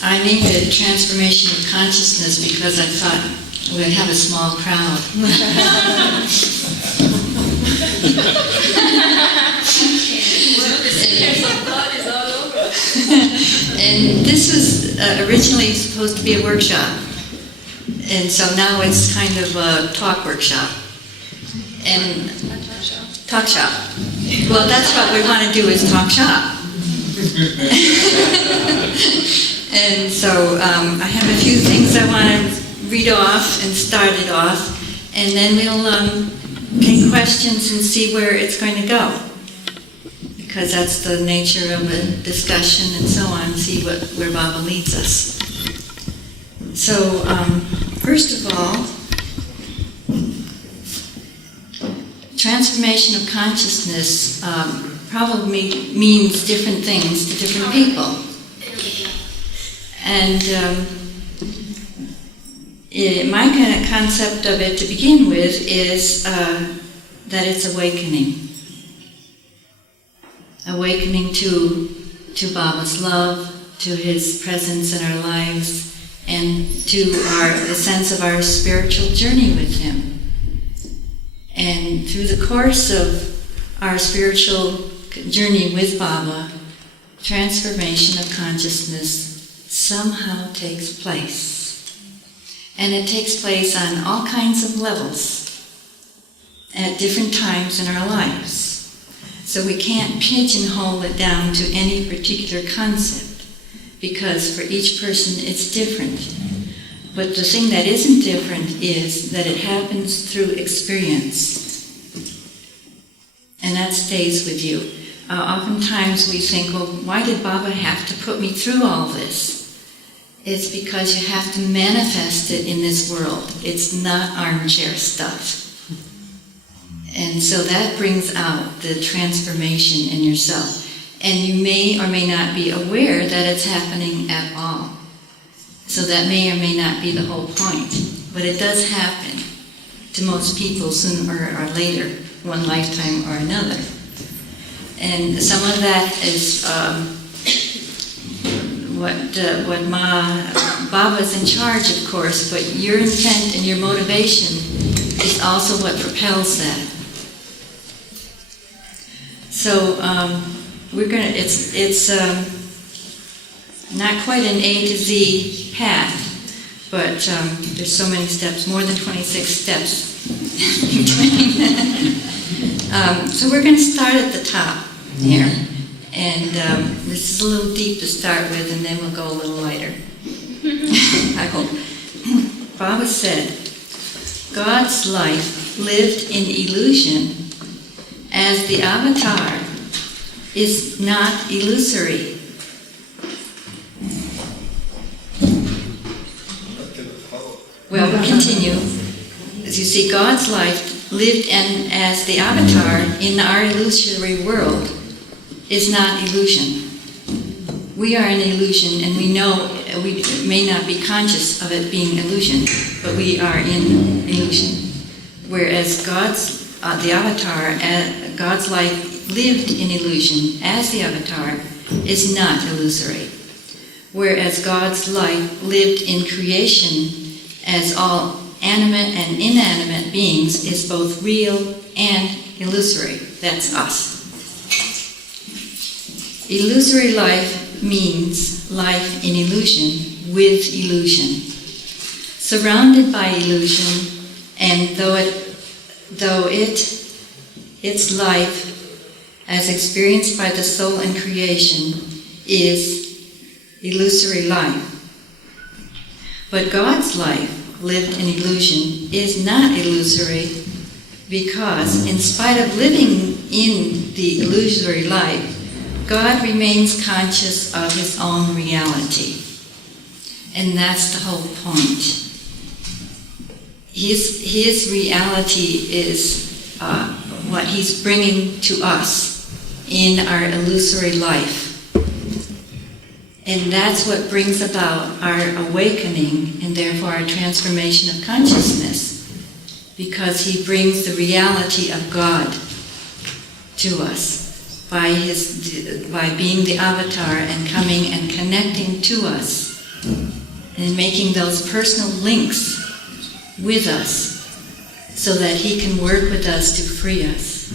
I named it Transformation of Consciousness because I thought we'd have a small crowd. And this was originally supposed to be a workshop. And so now it's kind of a talk workshop. And talk shop. Well, that's what we want to do, is talk shop. And so I have a few things I want to read off and start it off, and then we'll take questions and see where it's going to go, because that's the nature of a discussion and so on, see where Baba leads us. So first of all, transformation of consciousness probably means different things to different people. And my kind of concept of it to begin with is that it's awakening. Awakening to Baba's love, to his presence in our lives, and to the sense of our spiritual journey with him. And through the course of our spiritual journey with Baba, transformation of consciousness somehow takes place. And it takes place on all kinds of levels at different times in our lives. So we can't pigeonhole it down to any particular concept, because for each person it's different. But the thing that isn't different is that it happens through experience. And that stays with you. Oftentimes we think, well, why did Baba have to put me through all this? It's because you have to manifest it in this world. It's not armchair stuff. And so that brings out the transformation in yourself. And you may or may not be aware that it's happening at all. So that may or may not be the whole point. But it does happen to most people sooner or later, one lifetime or another. And some of that is Baba's in charge, of course, but your intent and your motivation is also what propels that. So it's not quite an A to Z path, but there's so many steps, more than 26 steps between. So we're going to start at the top here. And this is a little deep to start with, and then we'll go a little lighter. I hope. Baba said, God's life lived in illusion as the avatar is not illusory. Well, we'll continue. As you see, God's life lived as the avatar in our illusory world is not illusion. We are an illusion, and we know we may not be conscious of it being illusion, but we are in illusion. Whereas the avatar, God's life lived in illusion as the avatar is not illusory. Whereas God's life lived in creation as all animate and inanimate beings is both real and illusory. That's us. Illusory life means life in illusion with illusion. Surrounded by illusion, and its life as experienced by the soul in creation is illusory life. But God's life lived in illusion is not illusory, because in spite of living in the illusory life, God remains conscious of his own reality. And that's the whole point. His reality is what he's bringing to us in our illusory life. And that's what brings about our awakening and therefore our transformation of consciousness, because he brings the reality of God to us by being the avatar and coming and connecting to us and making those personal links with us so that he can work with us to free us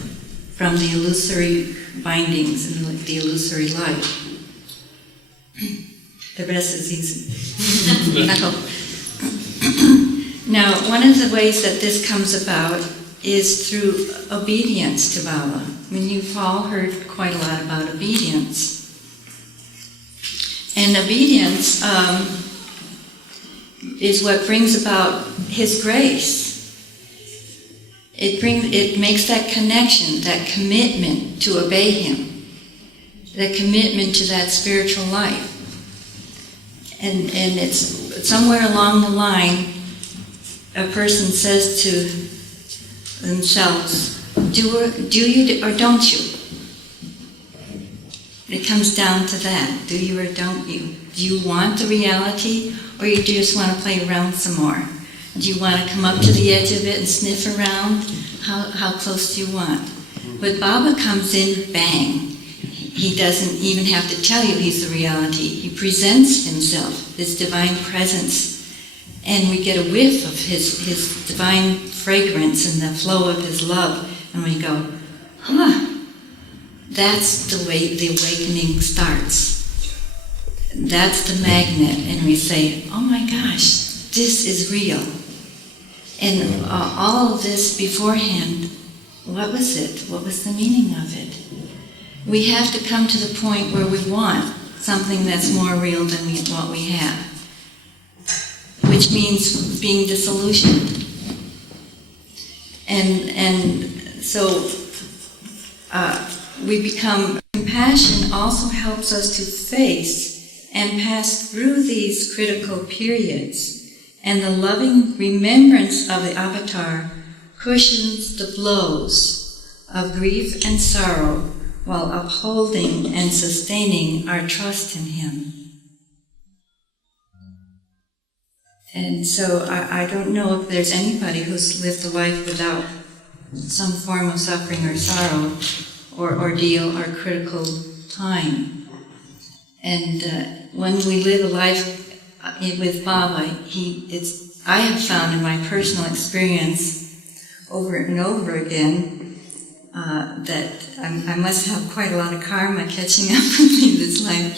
from the illusory bindings and the illusory life. The rest is easy. I hope. Now, one of the ways that this comes about is through obedience to Baba. I mean, you've all heard quite a lot about obedience. And obedience is what brings about his grace. It makes that connection, that commitment to obey him, that commitment to that spiritual life. And it's somewhere along the line, a person says to themselves, do you or don't you? It comes down to that. Do you or don't you? Do you want the reality, or do you just want to play around some more? Do you want to come up to the edge of it and sniff around? How close do you want? But Baba comes in, bang. He doesn't even have to tell you he's the reality. He presents himself, his divine presence, and we get a whiff of his divine fragrance and the flow of his love, and we go, that's the way the awakening starts. That's the magnet, and we say, oh my gosh, this is real. And all of this beforehand, what was it? What was the meaning of it? We have to come to the point where we want something that's more real than what we have, which means being disillusioned. And so we become, compassion also helps us to face and pass through these critical periods, and the loving remembrance of the avatar cushions the blows of grief and sorrow while upholding and sustaining our trust in him. And so I don't know if there's anybody who's lived a life without some form of suffering or sorrow or ordeal or critical time. And when we live a life with Baba, I have found in my personal experience over and over again that I must have quite a lot of karma catching up with me this life,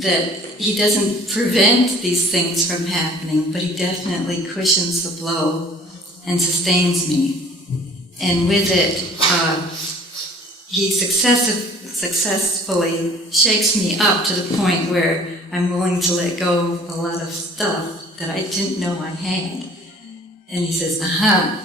that he doesn't prevent these things from happening, but he definitely cushions the blow and sustains me. And with it, he successfully shakes me up to the point where I'm willing to let go of a lot of stuff that I didn't know I had. And he says, aha.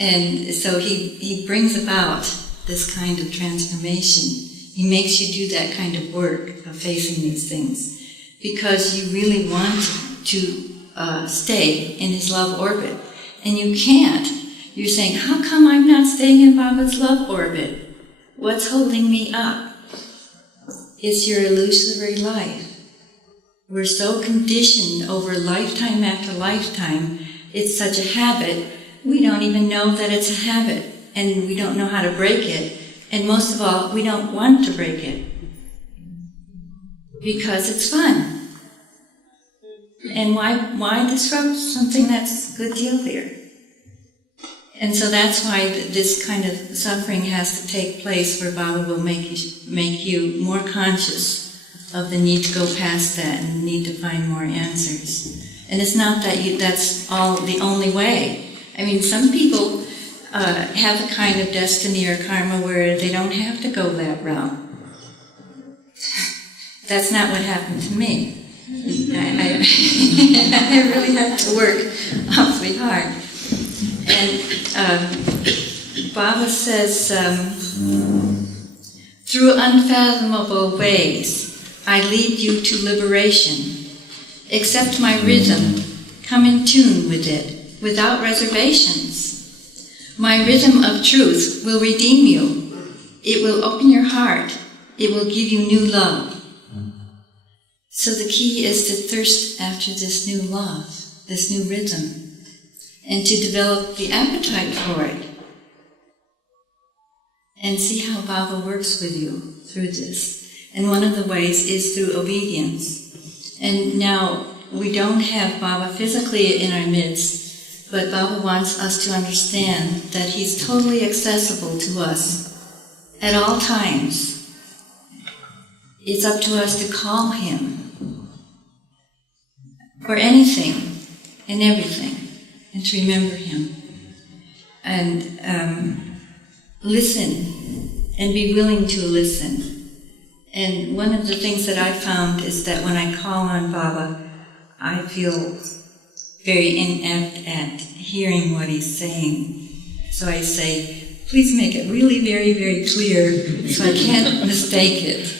And so he brings about this kind of transformation. He makes you do that kind of work of facing these things because you really want to stay in his love orbit. And you can't. You're saying, how come I'm not staying in Baba's love orbit? What's holding me up? It's your illusory life. We're so conditioned over lifetime after lifetime. It's such a habit, we don't even know that it's a habit, and we don't know how to break it. And most of all, we don't want to break it because it's fun. And why disrupt something that's a good deal here? And so that's why this kind of suffering has to take place, where Baba will make you more conscious of the need to go past that and the need to find more answers. And it's not that that's all the only way. I mean, some people have a kind of destiny or karma where they don't have to go that route. That's not what happened to me. I really had to work awfully hard. And Baba says, through unfathomable ways, I lead you to liberation. Accept my rhythm, come in tune with it, without reservations. My rhythm of truth will redeem you. It will open your heart. It will give you new love. So the key is to thirst after this new love, this new rhythm, and to develop the appetite for it. And see how Baba works with you through this. And one of the ways is through obedience. And now, we don't have Baba physically in our midst, but Baba wants us to understand that he's totally accessible to us at all times. It's up to us to call him for anything and everything, and to remember him. And listen, and be willing to listen. And one of the things that I found is that when I call on Baba, I feel very inept at hearing what he's saying. So I say, please make it really very, very clear so I can't mistake it.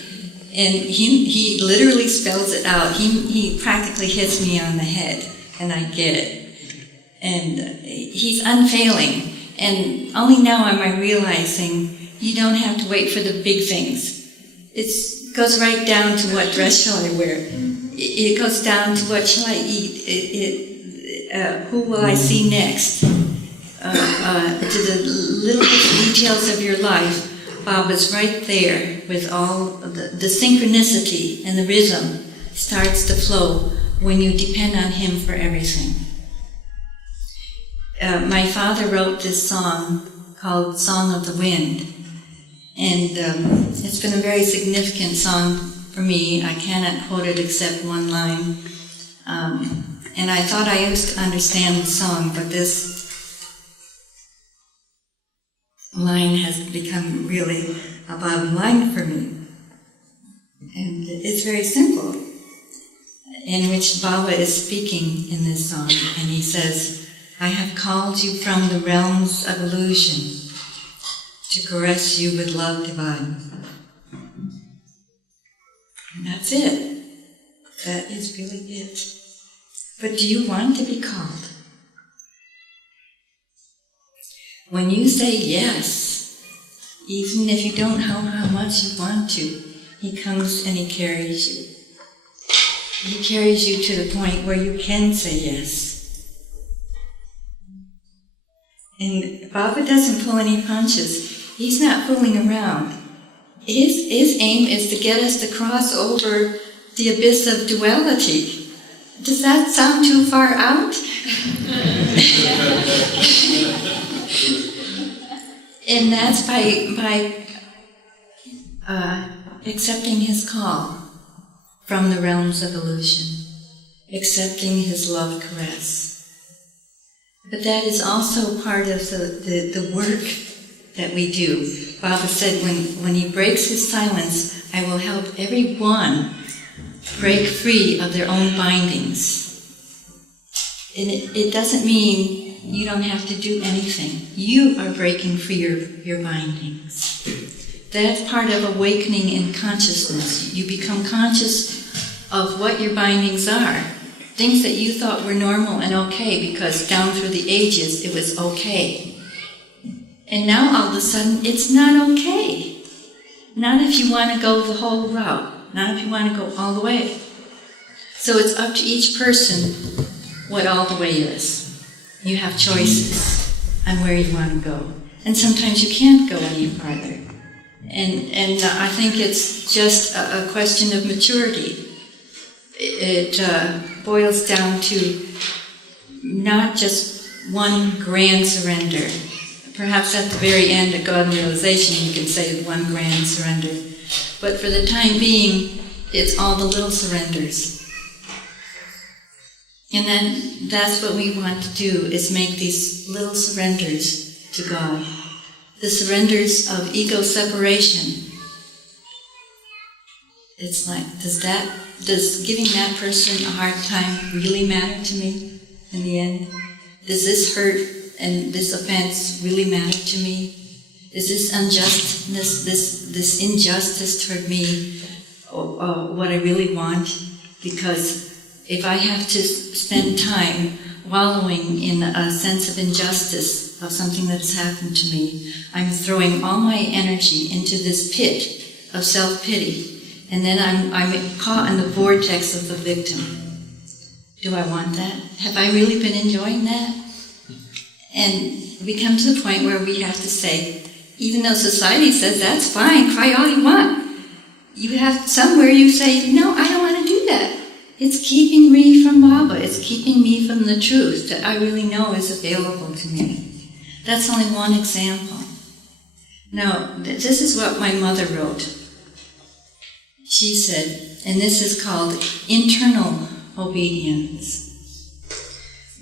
And he literally spells it out. He practically hits me on the head, and I get it. And he's unfailing. And only now am I realizing you don't have to wait for the big things. It goes right down to what dress shall I wear. It goes down to what shall I eat. Who will I see next? To the littlest details of your life, Baba's right there with all the synchronicity, and the rhythm starts to flow when you depend on him for everything. My father wrote this song called Song of the Wind, and it's been a very significant song for me. I cannot quote it except one line. And I thought I used to understand the song, but this line has become really a bottom line for me. And it's very simple, in which Baba is speaking in this song, and he says, I have called you from the realms of illusion to caress you with love divine. And that's it. That is really it. But do you want to be called? When you say yes, even if you don't know how much you want to, he comes and he carries you. He carries you to the point where you can say yes. And Baba doesn't pull any punches. He's not fooling around. His aim is to get us to cross over the abyss of duality. Does that sound too far out? And that's by accepting his call from the realms of illusion, accepting his love caress. But that is also part of the work that we do. Baba said when he breaks his silence, I will help everyone break free of their own bindings. And it doesn't mean you don't have to do anything. You are breaking free your bindings. That's part of awakening in consciousness. You become conscious of what your bindings are. Things that you thought were normal and okay because down through the ages it was okay. And now all of a sudden it's not okay. Not if you want to go the whole route. Not if you want to go all the way. So it's up to each person what all the way is. You have choices on where you want to go. And sometimes you can't go any farther. And I think it's just a question of maturity. It boils down to not just one grand surrender. Perhaps at the very end of God realization you can say one grand surrender. But for the time being, it's all the little surrenders. And then that's what we want to do, is make these little surrenders to God. The surrenders of ego separation. It's like, does giving that person a hard time really matter to me in the end? Does this hurt and this offense really matter to me? Is this unjustness, this injustice toward me, what I really want? Because if I have to spend time wallowing in a sense of injustice of something that's happened to me, I'm throwing all my energy into this pit of self-pity. And then I'm caught in the vortex of the victim. Do I want that? Have I really been enjoying that? And we come to the point where we have to say, even though society says that's fine, cry all you want, you have somewhere you say, no, I don't want to do that. it's keeping me from Baba. It's keeping me from the truth that I really know is available to me. That's only one example. Now, this is what my mother wrote. She said, and this is called internal obedience.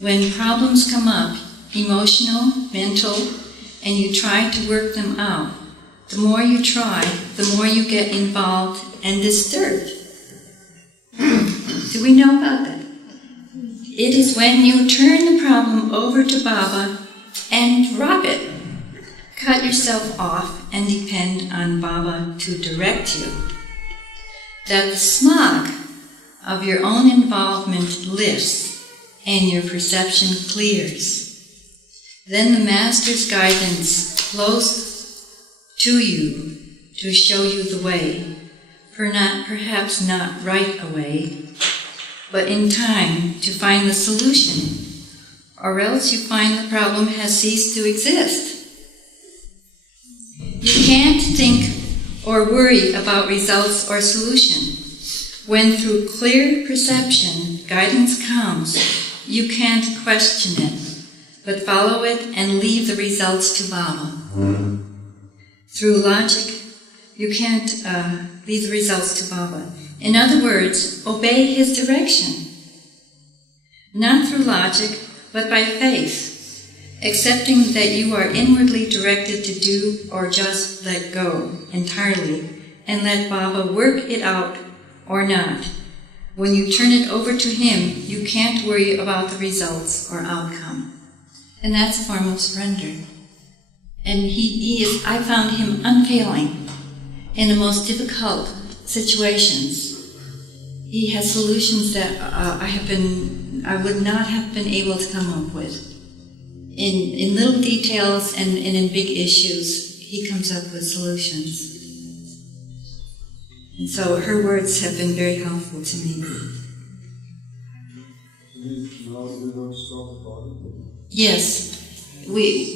When problems come up, emotional, mental, and you try to work them out, the more you try, the more you get involved and disturbed. Do we know about that? It is when you turn the problem over to Baba and drop it. Cut yourself off and depend on Baba to direct you, that the smog of your own involvement lifts and your perception clears. Then the Master's guidance flows to you to show you the way, perhaps not right away, but in time to find the solution, or else you find the problem has ceased to exist. You can't think or worry about results or solution. When through clear perception guidance comes, you can't question it, but follow it and leave the results to Baba. Through logic, you can't leave the results to Baba. In other words, obey his direction. Not through logic, but by faith, accepting that you are inwardly directed to do or just let go entirely and let Baba work it out or not. When you turn it over to him, you can't worry about the results or outcome. And that's a form of surrender. And I found him unfailing in the most difficult situations. He has solutions that I would not have been able to come up with. In little details and in big issues, he comes up with solutions. And so her words have been very helpful to me. Yes,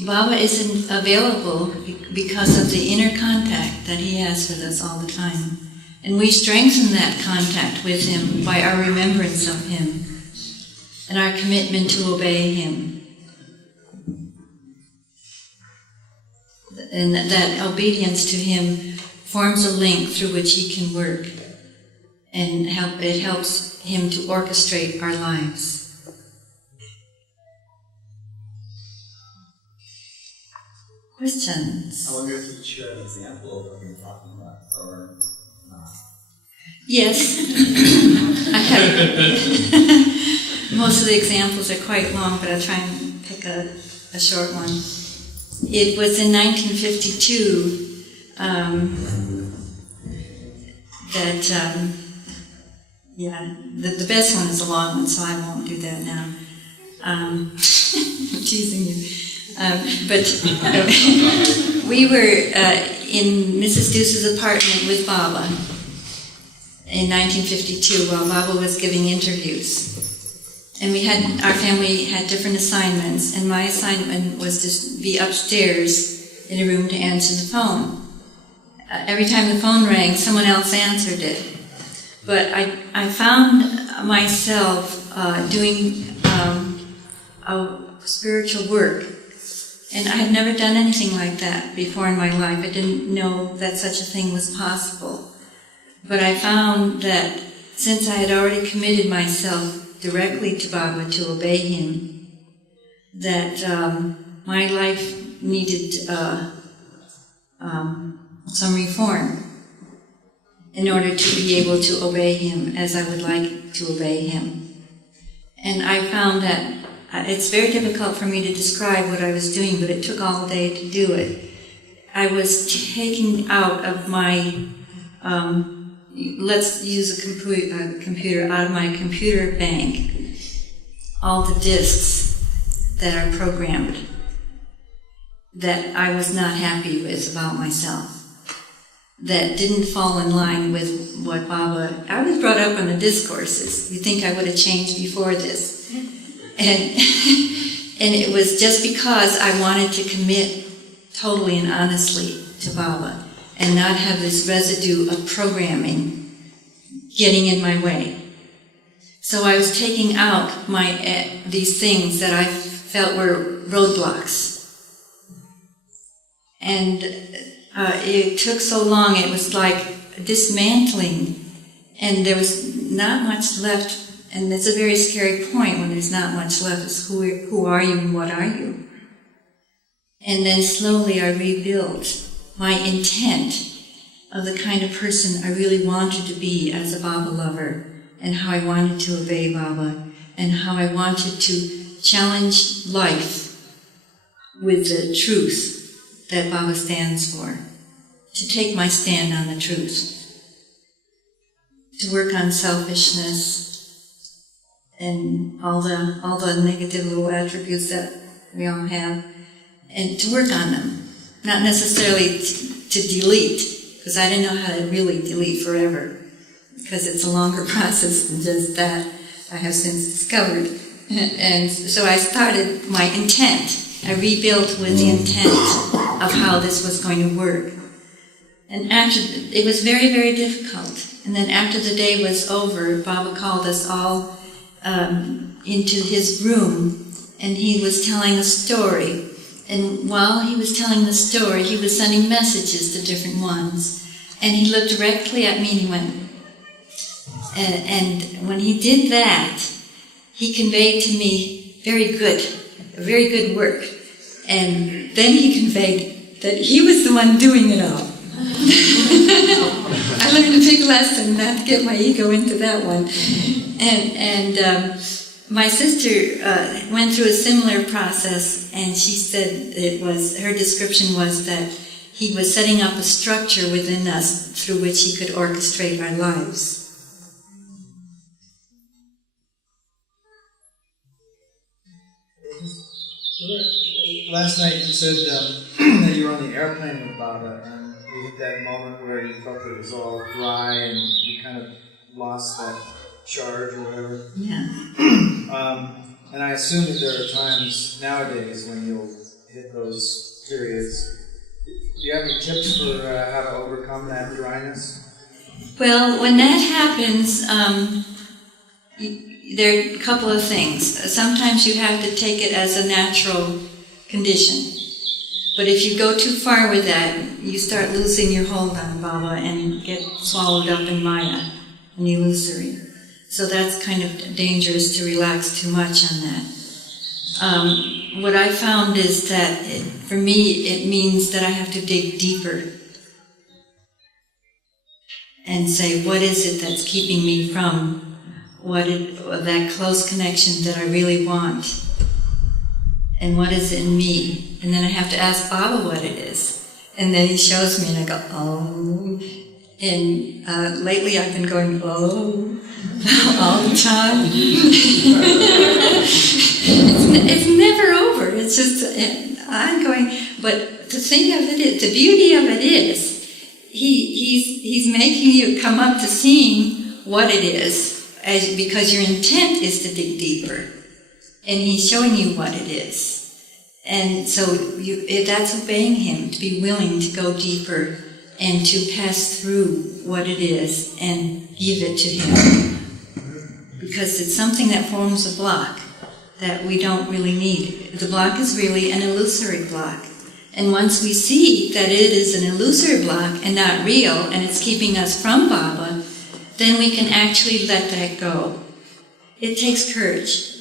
Baba isn't available because of the inner contact that he has with us all the time. And we strengthen that contact with him by our remembrance of him and our commitment to obey him. And that obedience to him forms a link through which he can work, and it helps him to orchestrate our lives. Questions? I wonder if you'd share an example of what you're talking about, or not. Yes. I have. Most of the examples are quite long, but I'll try and pick a short one. It was in 1952 the best one is a long one, so I won't do that now. I'm teasing you. But we were in Mrs. Deuce's apartment with Baba in 1952 while Baba was giving interviews. And our family had different assignments, and my assignment was to be upstairs in a room to answer the phone. Every time the phone rang, someone else answered it. But I found myself doing a spiritual work, and I had never done anything like that before in my life. I didn't know that such a thing was possible. But I found that since I had already committed myself directly to Baba to obey him, that my life needed some reform in order to be able to obey him as I would like to obey him. And I found that it's very difficult for me to describe what I was doing, but it took all day to do it. I was taking out of my let's use a computer, out of my computer bank, all the disks that are programmed that I was not happy with about myself, that didn't fall in line with what Baba... I was brought up on the discourses. You'd think I would have changed before this. And it was just because I wanted to commit totally and honestly to Baba and not have this residue of programming getting in my way. So I was taking out these things that I felt were roadblocks. And it took so long, it was like dismantling, and there was not much left. And it's a very scary point when there's not much left, is who are you and what are you? And then slowly I rebuilt my intent of the kind of person I really wanted to be as a Baba lover, and how I wanted to obey Baba, and how I wanted to challenge life with the truth that Baba stands for, to take my stand on the truth, to work on selfishness and all the negative little attributes that we all have, and to work on them, not necessarily to delete, because I didn't know how to really delete forever, because it's a longer process than just that, I have since discovered. And so I started my intent. I rebuilt with the intent of how this was going to work. And it was very, very difficult. And then after the day was over, Baba called us all into his room, and he was telling a story. And while he was telling the story, he was sending messages to different ones. And he looked directly at me and he went, and when he did that, he conveyed to me, very good work. And then he conveyed that he was the one doing it all. I learned a big lesson not to get my ego into that one. And my sister went through a similar process, and she said her description was that he was setting up a structure within us through which he could orchestrate our lives. Last night you said that you were on the airplane with Baba, and you hit that moment where you felt it was all dry and you kind of lost that charge or whatever. Yeah. And I assume that there are times nowadays when you'll hit those periods. Do you have any tips for how to overcome that dryness? Well, when that happens, there are a couple of things. Sometimes you have to take it as a natural condition. But if you go too far with that, you start losing your hold on Baba and get swallowed up in Maya and illusory. So that's kind of dangerous to relax too much on that. What I found is that, for me, it means that I have to dig deeper and say, what is it that's keeping me from that close connection that I really want? And what is in me? And then I have to ask Baba what it is. And then he shows me and I go, oh. And lately I've been going, oh, all the time. it's never over. It's just ongoing. But the thing of it is, the beauty of it is, he's making you come up to seeing what it is, because your intent is to dig deeper. And he's showing you what it is. And so that's obeying him, to be willing to go deeper and to pass through what it is and give it to him. Because it's something that forms a block that we don't really need. The block is really an illusory block. And once we see that it is an illusory block and not real, and it's keeping us from Baba, then we can actually let that go. It takes courage.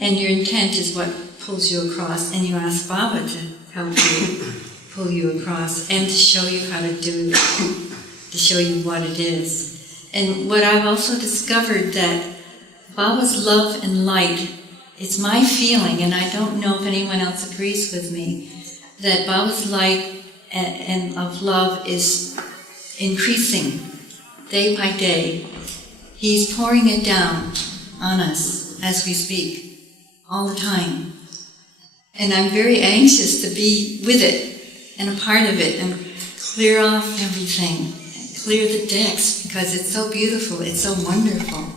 And your intent is what pulls you across, and you ask Baba to help you pull you across and to show you how to do it, to show you what it is. And what I've also discovered, that Baba's love and light, it's my feeling, and I don't know if anyone else agrees with me, that Baba's light and of love is increasing day by day. He's pouring it down on us as we speak, all the time. And I'm very anxious to be with it and a part of it and clear off everything, clear the decks, because it's so beautiful, it's so wonderful.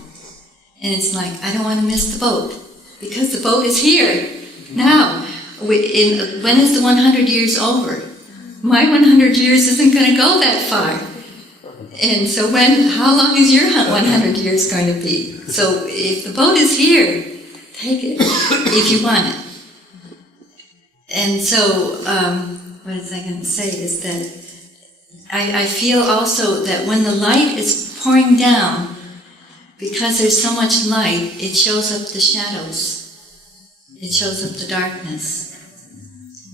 And it's like, I don't want to miss the boat, because the boat is here now. When is the 100 years over? My 100 years isn't going to go that far. And so how long is your 100 years going to be? So if the boat is here, take it if you want it. And so, what was I going to say is that I feel also that when the light is pouring down, because there's so much light, it shows up the shadows. It shows up the darkness.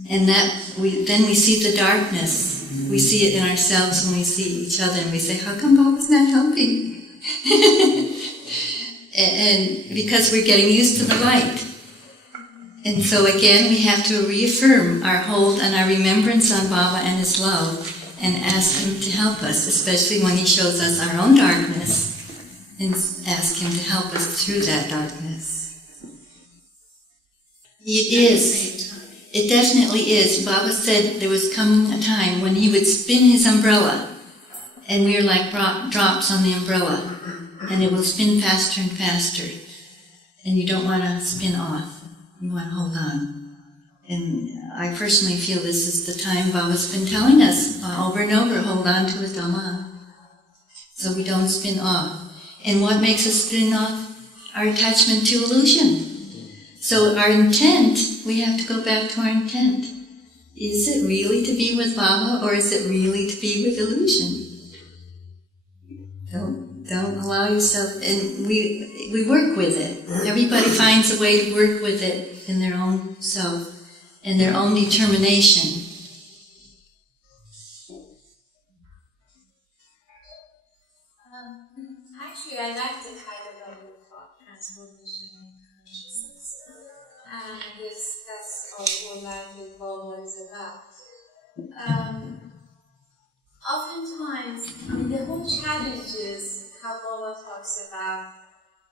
And then we see the darkness. We see it in ourselves when we see each other, and we say, how come Baba's not helping? and because we're getting used to the light. And so again, we have to reaffirm our hold and our remembrance on Baba and his love, and ask him to help us, especially when he shows us our own darkness, and ask him to help us through that darkness. It is. It definitely is. Baba said there was coming a time when he would spin his umbrella, and we are like drops on the umbrella, and it will spin faster and faster, and you don't want to spin off. You want to hold on. And I personally feel this is the time Baba's been telling us over and over, hold on to the Dhamma, so we don't spin off. And what makes us spin off? Our attachment to illusion. So our intent, we have to go back to our intent. Is it really to be with Baba, or is it really to be with illusion? Don't allow yourself, and we work with it. Everybody finds a way to work with it in their own self, in their own determination. Actually, I like the title of your talk, Transformation of Consciousness. And I guess that's also what Baba is about. Oftentimes, the whole challenge is how Baba talks about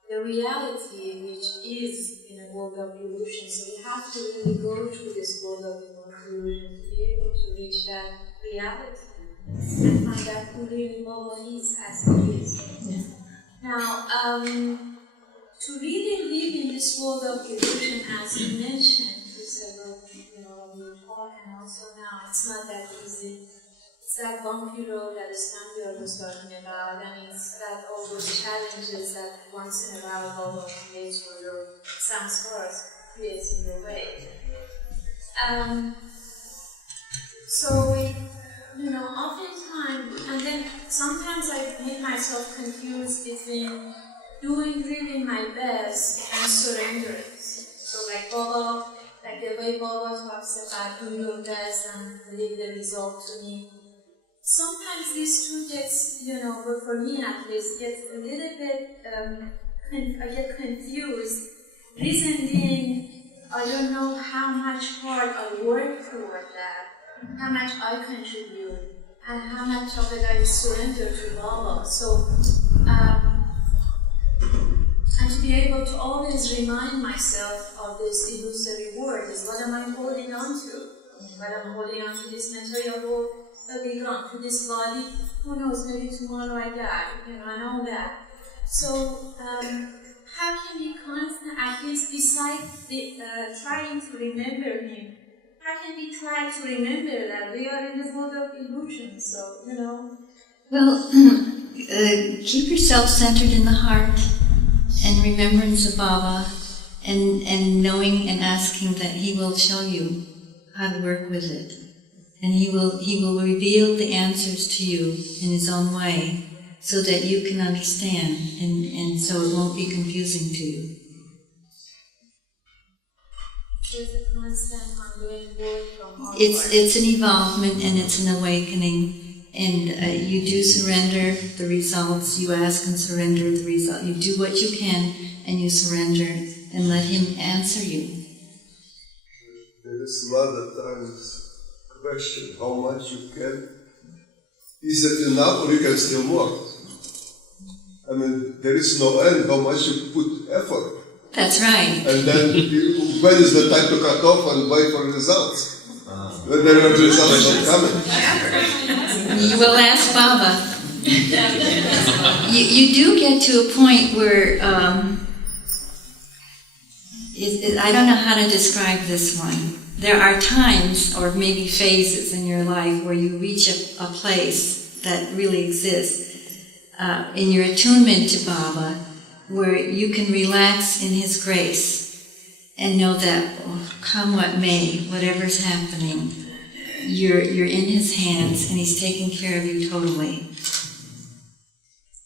the reality which is in a world of illusion. So we have to really go through this world of illusion to be able to reach that reality and find out who really Baba is as he is. Yeah. Now, to really live in this world of illusion, as you mentioned, you said, when you talk and also now, it's not that easy. It's that bumpy road that Iskandar was talking about, and it's that all those challenges that once in a while Baba creates for your samskaras, creates in your way. So, oftentimes, and then sometimes I make myself confused between doing really my best and surrendering. So like Baba, like the way Baba talks about do your best and leave the result to me. Sometimes these two gets, but for me at least, gets a little bit, I get confused. Reason being, I don't know how much hard I work toward that, how much I contribute, and how much of it I surrender to Baba. So, and to be able to always remind myself of this illusory world is what am I holding on to? When I'm holding on to this material world, I'll be gone. To this body, who knows, maybe tomorrow I die, and all that. So, how can we constant, at least besides trying to remember him, how can we try to remember that we are in the world of illusion? So, Well, keep yourself centered in the heart and remembrance of Baba, and knowing and asking that he will show you how to work with it. And he will reveal the answers to you in his own way, so that you can understand, and so it won't be confusing to you. There's a constant ongoing work from all It's an evolvement and it's an awakening, and you do surrender the results. You ask and surrender the result. You do what you can and you surrender and let him answer you. There is a lot of times question how much you can. Is it enough or you can still more? I mean, there is no end how much you put effort. That's right. And then when is the time to cut off and wait for results? When there are results not coming. You will ask Baba. You do get to a point where, I don't know how to describe this one. There are times, or maybe phases in your life, where you reach a place that really exists, in your attunement to Baba, where you can relax in His grace and know that come what may, whatever's happening, you're in His hands and He's taking care of you totally.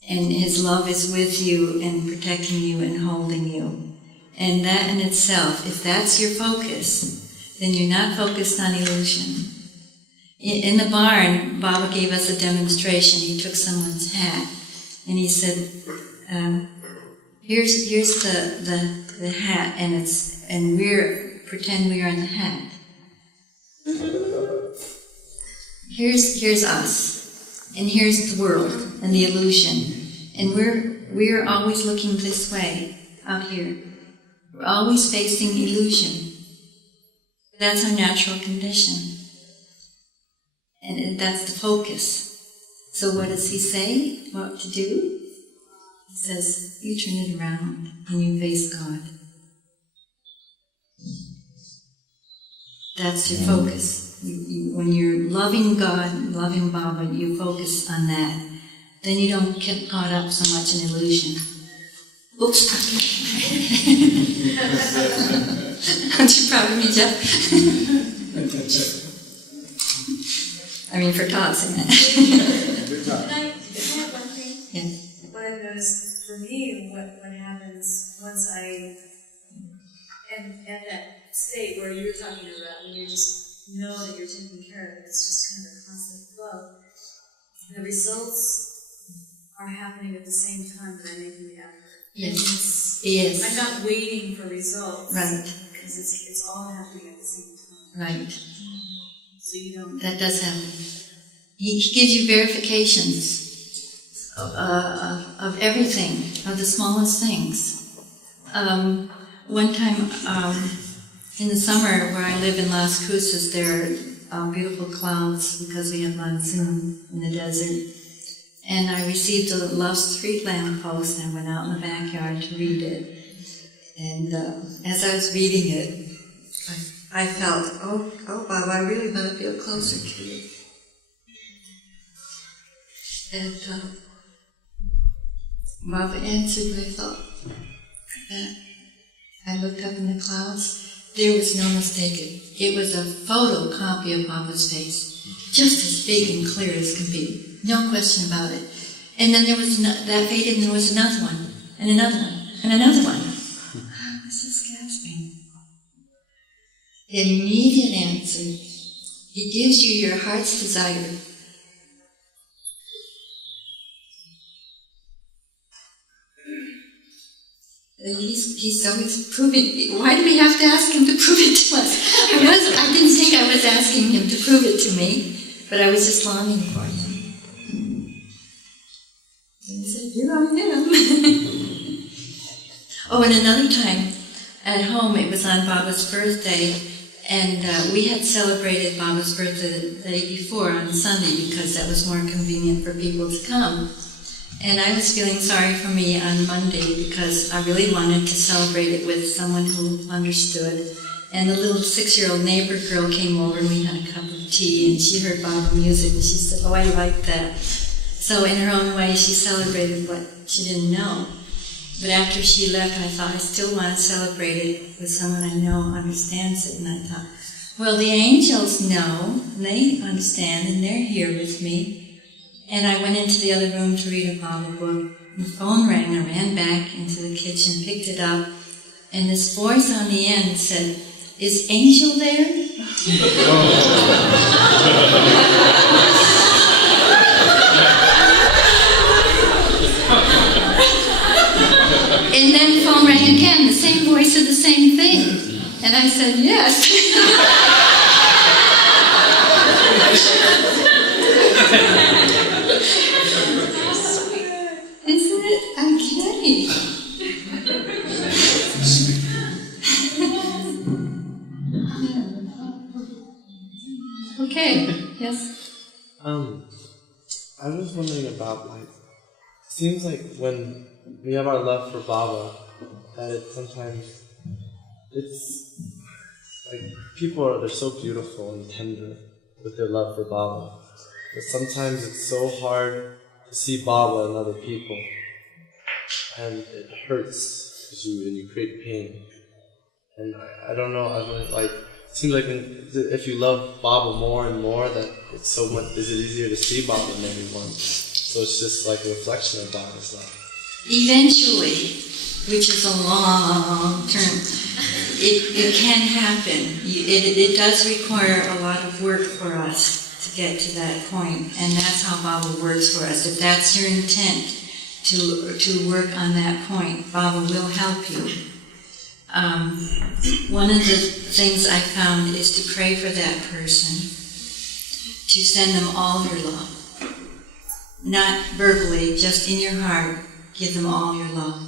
And His love is with you and protecting you and holding you. And that in itself, if that's your focus, then you're not focused on illusion. In the barn, Baba gave us a demonstration. He took someone's hat and he said, here's the hat, and pretend we're in the hat. Here's us, and here's the world and the illusion. And we're always looking this way, out here. We're always facing illusion. That's our natural condition. And that's the focus. So what does He say? What to do? He says, you turn it around and you face God. That's your focus. When you're loving God, loving Baba, you focus on that. Then you don't get caught up so much in illusion. Oops. Aren't you proud of me, Jeff? I mean, for tossing it. Can I add one thing? Yes. What I've noticed for me, what happens once I am at that state where you're talking about, when you just know that you're taking care of it, it's just kind of a constant flow. The results are happening at the same time that I'm making the effort. Yes. Yes. I'm not waiting for results. Right. Because it's all happening at the same time. Right. So you don't... That does happen. He gives you verifications of everything, of the smallest things. One time, in the summer where I live in Las Cruces, there are beautiful clouds because we have monsoon in the desert. And I received a love street lamp post and I went out in the backyard to read it. And as I was reading it, I felt, oh, Baba, I really want to feel closer to you. And Baba answered my thought. And I looked up in the clouds. There was no mistaking. It was a photocopy of Baba's face, just as big and clear as can be. No question about it. And then there was that faded, and there was another one, and another one, and another one. I was just gasping. The immediate answer. He gives you your heart's desire. And he's always proving. Why do we have to ask Him to prove it to us? I didn't think I was asking Him to prove it to me, but I was just longing for Him. And He said, here I am. Oh, and another time at home, it was on Baba's birthday, and we had celebrated Baba's birthday the day before on Sunday because that was more convenient for people to come. And I was feeling sorry for me on Monday because I really wanted to celebrate it with someone who understood. And the little 6-year-old neighbor girl came over and we had a cup of tea and she heard Baba music and she said, oh, I like that. So in her own way, she celebrated what she didn't know. But after she left, I thought, I still want to celebrate it with someone I know understands it. And I thought, well, the angels know, and they understand, and they're here with me. And I went into the other room to read a Baba book. And the phone rang. I ran back into the kitchen, picked it up, and this voice on the end said, is Angel there? And then the phone rang again, the same voice said the same thing. And I said, yes. Isn't it? Okay. Okay, yes? I was wondering about, it seems like when we have our love for Baba, that it's like they're so beautiful and tender with their love for Baba. But sometimes it's so hard see Baba in other people, and it hurts because you create pain. And I don't know. I mean, like, it seems like if you love Baba more and more, that it's so much. Is it easier to see Baba in everyone? So it's just like a reflection of Baba's love. Eventually, which is a long term, it can happen. It does require a lot of work for us to get to that point, and that's how Baba works for us. If that's your intent, to work on that point, Baba will help you. One of the things I found is to pray for that person, to send them all your love. Not verbally, just in your heart, give them all your love.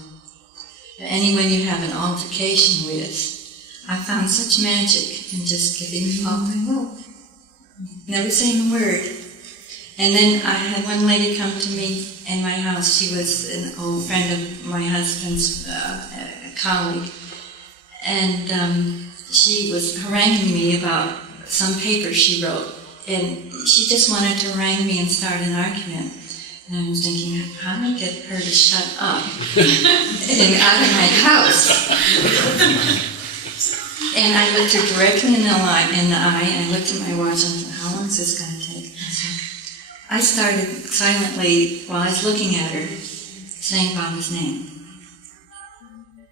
Anyone you have an altercation with, I found such magic in just giving all my love. Never saying a word. And then I had one lady come to me in my house. She was an old friend of my husband's colleague. And she was haranguing me about some paper she wrote. And she just wanted to harangue me and start an argument. And I was thinking, how do I get her to shut up and out of my house? And I looked her directly in the eye, and I looked at my watch and thought, how long is this going to take? I started silently, while I was looking at her, saying Baba's name.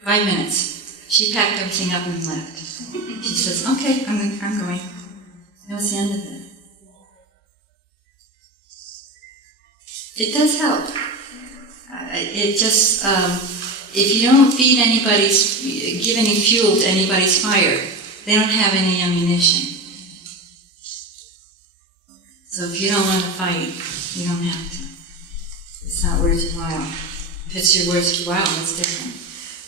5 minutes. She packed everything up and left. She says, okay, I'm going. That was the end of it. It does help. It just, if you don't feed give any fuel to anybody's fire, they don't have any ammunition. So if you don't want to fight, you don't have to. It's not worth your while. If it's worth your while, it's different.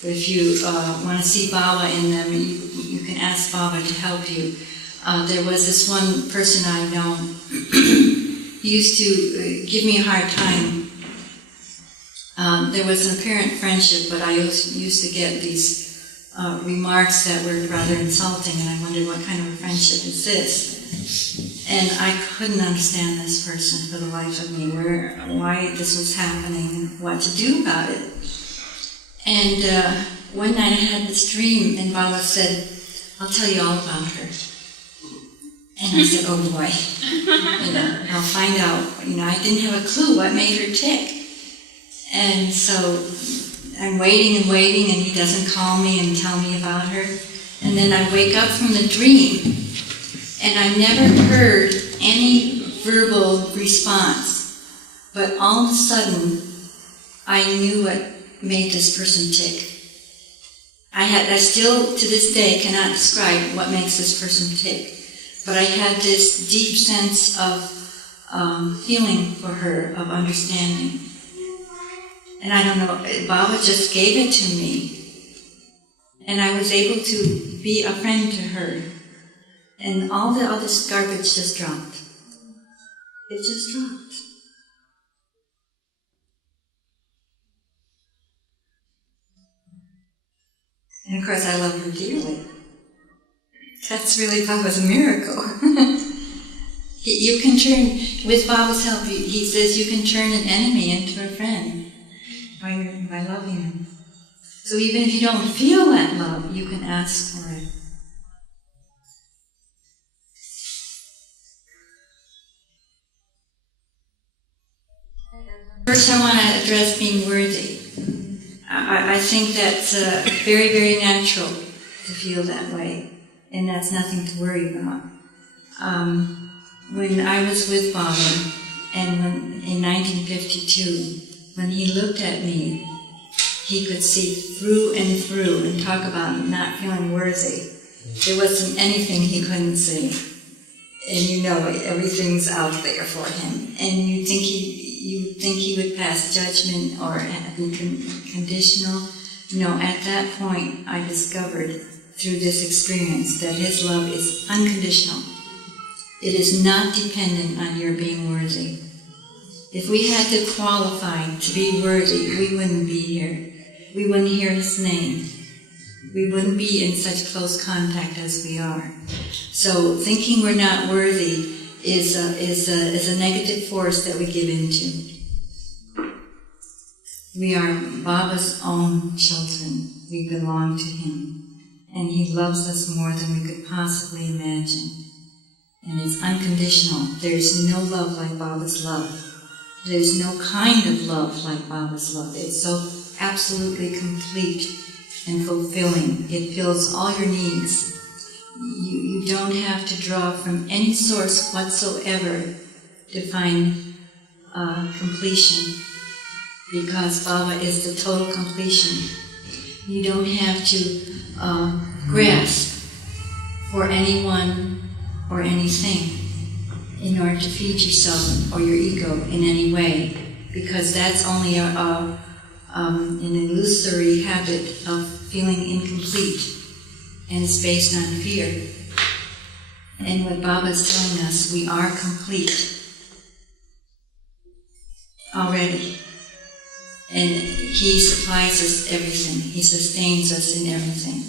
But if you want to see Baba in them, you can ask Baba to help you. There was this one person I know, he used to give me a hard time. There was an apparent friendship, but I used to get these remarks that were rather insulting, and I wondered what kind of a friendship is this? And I couldn't understand this person for the life of me, why this was happening, and what to do about it. And one night I had this dream, and Baba said, I'll tell you all about her. And I said, oh boy, I'll find out. I didn't have a clue what made her tick. And so I'm waiting, and he doesn't call me and tell me about her. And then I wake up from the dream, and I never heard any verbal response. But all of a sudden, I knew what made this person tick. I still, to this day, cannot describe what makes this person tick. But I had this deep sense of feeling for her, of understanding. And I don't know, Baba just gave it to me. And I was able to be a friend to her. And all the other garbage just dropped. It just dropped. And of course I love her dearly. That's really Baba's miracle. You can turn, with Baba's help, he says you can turn an enemy into a friend by loving him. So even if you don't feel that love, you can ask for it. First I want to address being worthy. I think that's very, very natural to feel that way. And that's nothing to worry about. When I was with Baba, and in 1952, when he looked at me, he could see through and talk about not feeling worthy. There wasn't anything he couldn't see. And everything's out there for him. And you think he would pass judgment or be conditional? No, at that point I discovered through this experience that his love is unconditional. It is not dependent on your being worthy. If we had to qualify to be worthy, we wouldn't be here. We wouldn't hear his name. We wouldn't be in such close contact as we are. So thinking we're not worthy is a negative force that we give into. We are Baba's own children. We belong to him. And he loves us more than we could possibly imagine. And it's unconditional. There's no love like Baba's love. There's no kind of love like Baba's love. It's so absolutely complete and fulfilling. It fills all your needs. You don't have to draw from any source whatsoever to find completion, because Baba is the total completion. You don't have to grasp for anyone or anything in order to feed yourself or your ego in any way, because that's only an illusory habit of feeling incomplete, and it's based on fear. And what Baba is telling us, we are complete already. And he supplies us everything. He sustains us in everything.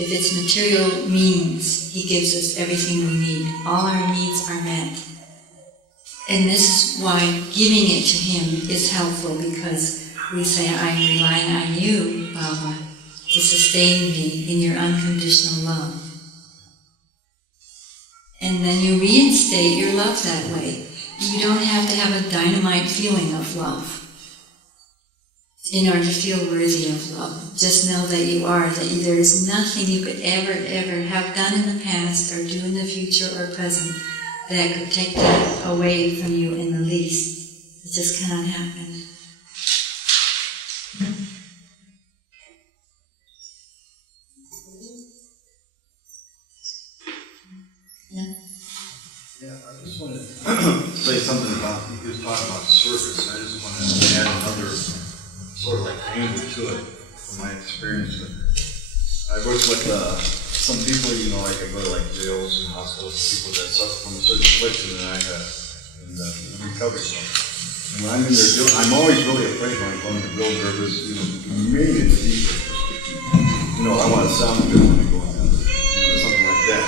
If it's material means, he gives us everything we need. All our needs are met. And this is why giving it to him is helpful, because we say, I'm relying on you, Baba, to sustain me in your unconditional love. And then you reinstate your love that way. You don't have to have a dynamite feeling of love in order to feel worthy of love. Just know that you are, that there is nothing you could ever have done in the past or do in the future or present that could take that away from you in the least. It just cannot happen. Yeah, I just want to say something about, you just talking about service. I just want to add another sort of like angle to it from my experience with it. I work with some people, you know, like I go to like jails and hospitals, people that suffer from a certain affliction that I have in the recovery center. And when I'm in there, I'm always really afraid when I'm going to real nervous, you know, maybe it's easier. You know, I want to sound good when I go in there, you know, something like that.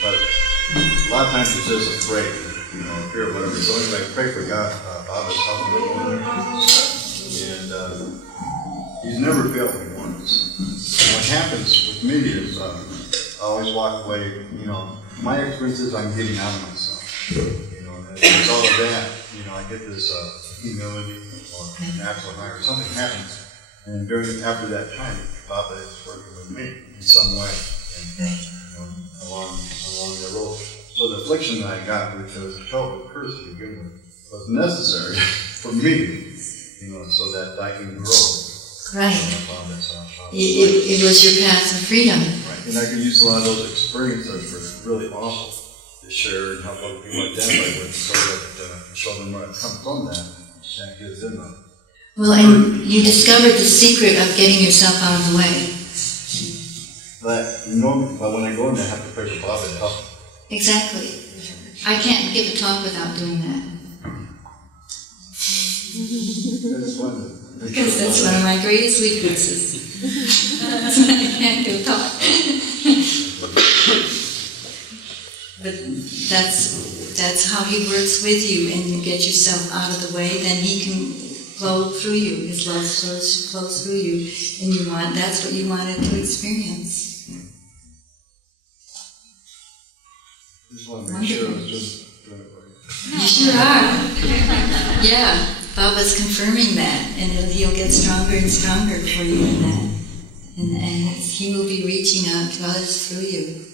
But a lot of times it's just afraid, you know, fear of whatever. So anyway, I pray for God, Baba's helping me go in there. And he's never failed me once. And what happens with me is I always walk away, you know, my experience is I'm getting out of myself. You know, and as a result of that, you know, I get this humility or natural high or something happens. And after that time, Baba is working with me in some way. And, you know, along the road. So the affliction that I got, which was a terrible curse to begin with, was necessary for me, you know, so that I can grow. Right. It was your path of freedom. Right. And I can use a lot of those experiences for really awful to share and help other people identify with, so that show them where I've come from that gives them a... Well, and you discovered the secret of getting yourself out of the way. But when I go in there, I have to pray for Baba to help. Exactly. I can't give a talk without doing that. Because that's one of my greatest weaknesses. I can't give a talk. But that's how he works with you, and you get yourself out of the way, then he can flow through you. His love flows through you, and that's what you wanted to experience. Just want to make sure I was just doing it right. You sure are. Yeah, Baba's confirming that, and he'll get stronger and stronger for you in that. And he will be reaching out to others through you,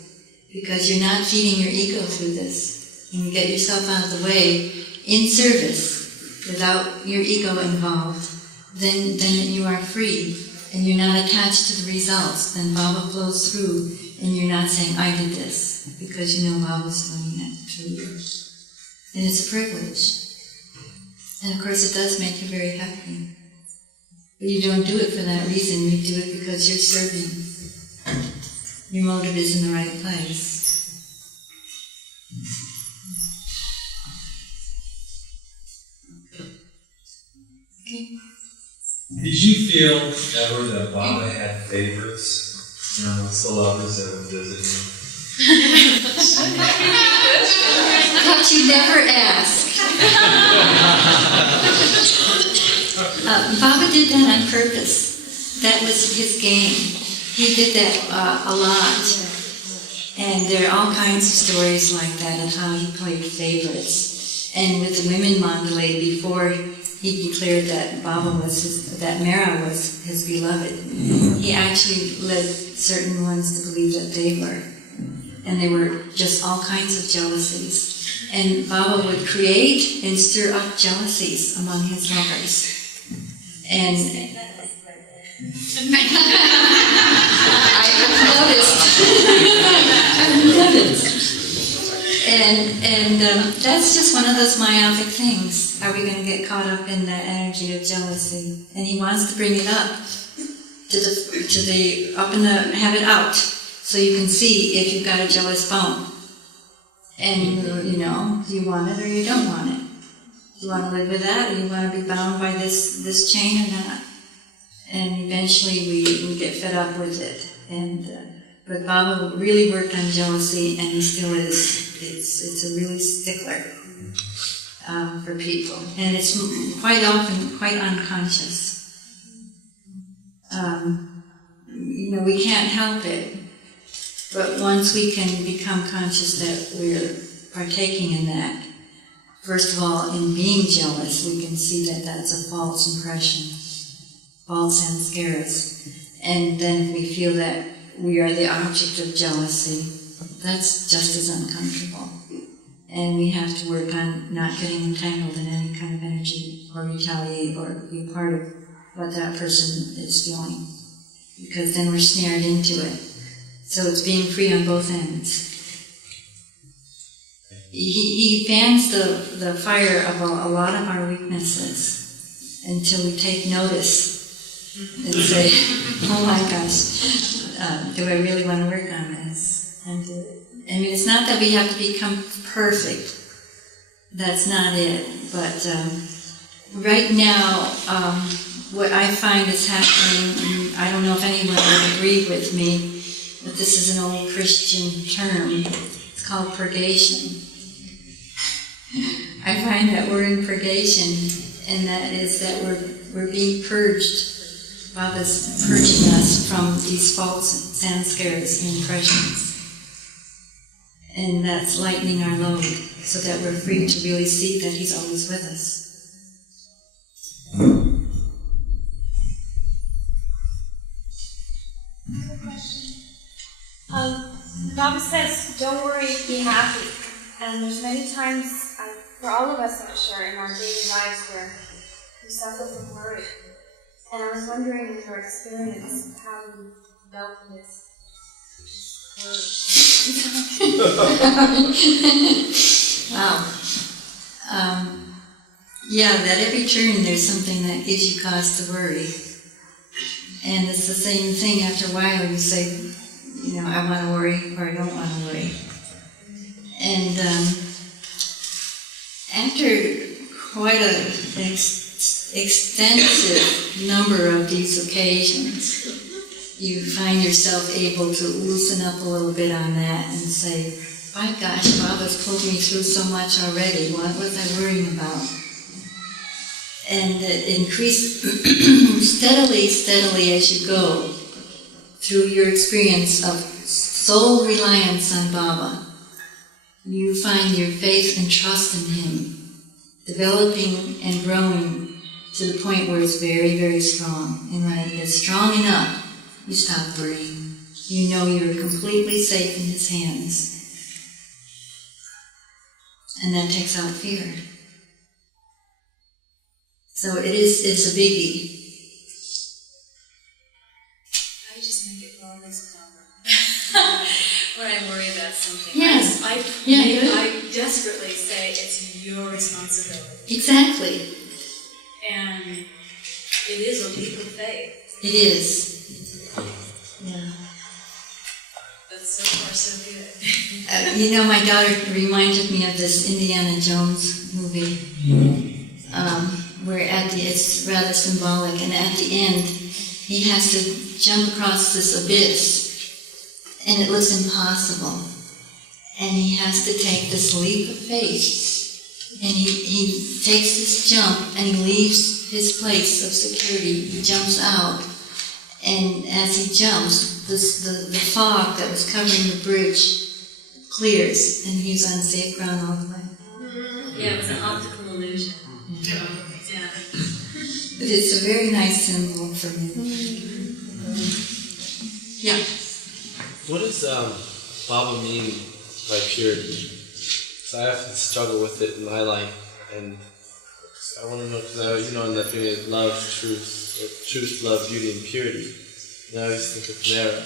because you're not feeding your ego through this. When you get yourself out of the way in service, without your ego involved, then you are free, and you're not attached to the results. Then Baba flows through, and you're not saying, I did this, because you know Baba's doing that through you. And it's a privilege. And of course it does make you very happy. But you don't do it for that reason, you do it because you're serving. Your motive is in the right place. Okay. Did you feel ever that Baba had favorites? You know, the lovers that would visit him? Thought you'd never ask. Baba did that on purpose. That was his game. He did that a lot. And there are all kinds of stories like that of how he played favorites. And with the women mandalay, before he declared that that Mara was his beloved, he actually led certain ones to believe that they were. And there were just all kinds of jealousies. And Baba would create and stir up jealousies among his lovers. And I've noticed. And that's just one of those myopic things. Are we going to get caught up in that energy of jealousy? And he wants to bring it up have it out, so you can see if you've got a jealous bone. And do you want it or you don't want it? Do you want to live with that, or you want to be bound by this chain or not? And eventually we get fed up with it. But Baba really worked on jealousy, and he still is. It's a really stickler for people, and it's quite often quite unconscious. We can't help it, but once we can become conscious that we're partaking in that, first of all, in being jealous, we can see that that's a false impression, false samskaras, and then if we feel that we are the object of jealousy, that's just as uncomfortable. And we have to work on not getting entangled in any kind of energy or retaliate or be a part of what that person is feeling, because then we're snared into it. So it's being free on both ends. He fans the fire of a lot of our weaknesses until we take notice and say, oh my gosh, do I really want to work on this? And do it. I mean, it's not that we have to become perfect. That's not it. But right now, what I find is happening, and I don't know if anyone would agree with me, but this is an old Christian term. It's called purgation. I find that we're in purgation, and that is that we're being purged. Baba's purging us from these false samskaras and impressions. And that's lightening our load, so that we're free to really see that he's always with us. Baba says, don't worry, be happy. And there's many times, for all of us, I'm sure, in our daily lives where we suffer from worry. And I was wondering, in your experience, how you dealt with Wow. Yeah, that every turn there's something that gives you cause to worry. And it's the same thing after a while. You say, I want to worry or I don't want to worry. And after quite an extensive number of these occasions, you find yourself able to loosen up a little bit on that and say, my gosh, Baba's pulled me through so much already. What was I worrying about? And increase steadily as you go through your experience of sole reliance on Baba. You find your faith and trust in him developing and growing to the point where it's very, very strong. And when it gets strong enough, you stop worrying. You know you're completely safe in his hands. And that takes out fear. So it's a biggie. I just make it always calmer. When I worry about something. Yes. I desperately say it's your responsibility. Exactly. And it is a leap of faith. It is. Yeah. But so far so good. My daughter reminded me of this Indiana Jones movie, where it's rather symbolic, and at the end, he has to jump across this abyss, and it looks impossible. And he has to take this leap of faith And he takes this jump and he leaves his place of security. He jumps out, and as he jumps, the fog that was covering the bridge clears, and he's on safe ground all the way. Yeah, it was an optical illusion. Yeah. But it's a very nice symbol for me. Yeah. What does Baba mean by purity? Because I often struggle with it in my life, and I want to know, because I, in that feeling of love, truth, love, beauty, and purity. And I always think of Mara.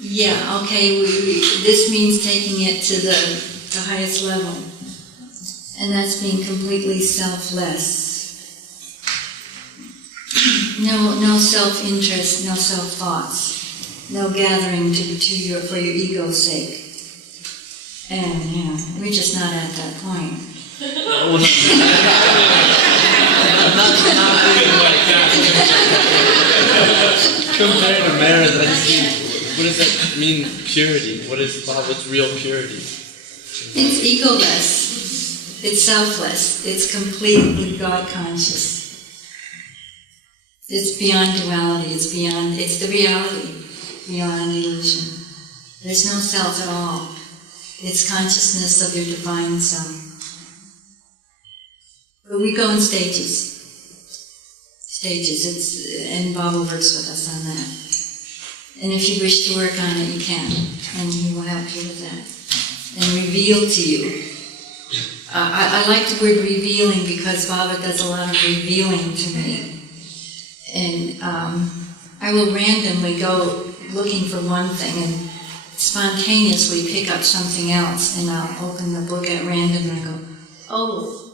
Yeah, okay, this means taking it to the highest level. And that's being completely selfless. No self-interest, no self-thoughts, no gathering for your ego's sake. And, we're just not at that point. Compared to Mara, what does that mean, purity? What's real purity? It's egoless. It's selfless. It's completely God-conscious. It's beyond duality. It's the reality beyond illusion. There's no self at all. It's consciousness of your divine self. But we go in stages. And Baba works with us on that. And if you wish to work on it, you can. And he will help you with that. And reveal to you. I like the word revealing because Baba does a lot of revealing to me. And I will randomly go looking for one thing and spontaneously pick up something else, and I'll open the book at random and I go, oh,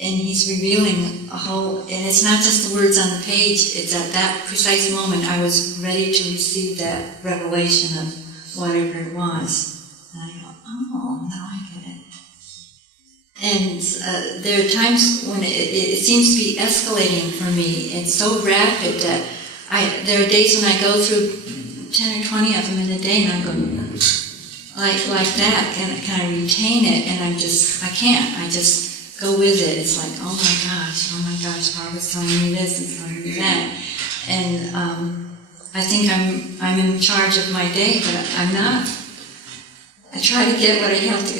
and he's revealing a whole, and it's not just the words on the page, it's at that precise moment I was ready to receive that revelation of whatever it was. And I go, oh, now I get it. And there are times when it seems to be escalating for me. It's so rapid that there are days when I go through 10 or 20 of them in a day, and I go like that. Can I retain it? And I can't. I just go with it. It's like, oh my gosh, Barbara's telling me this and telling me that. And I think I'm in charge of my day, but I'm not. I try to get what I have to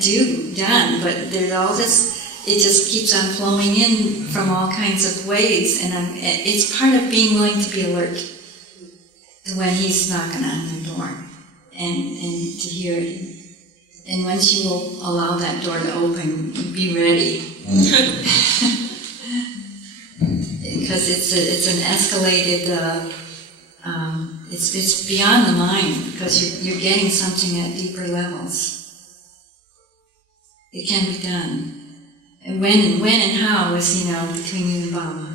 do done, but there's all this, it just keeps on flowing in from all kinds of ways, and it's part of being willing to be alert when he's knocking on the door, and to hear it. And once you will allow that door to open, be ready. Because it's an escalated, it's beyond the mind, because you're getting something at deeper levels. It can be done. And when and how is, between you and Baba.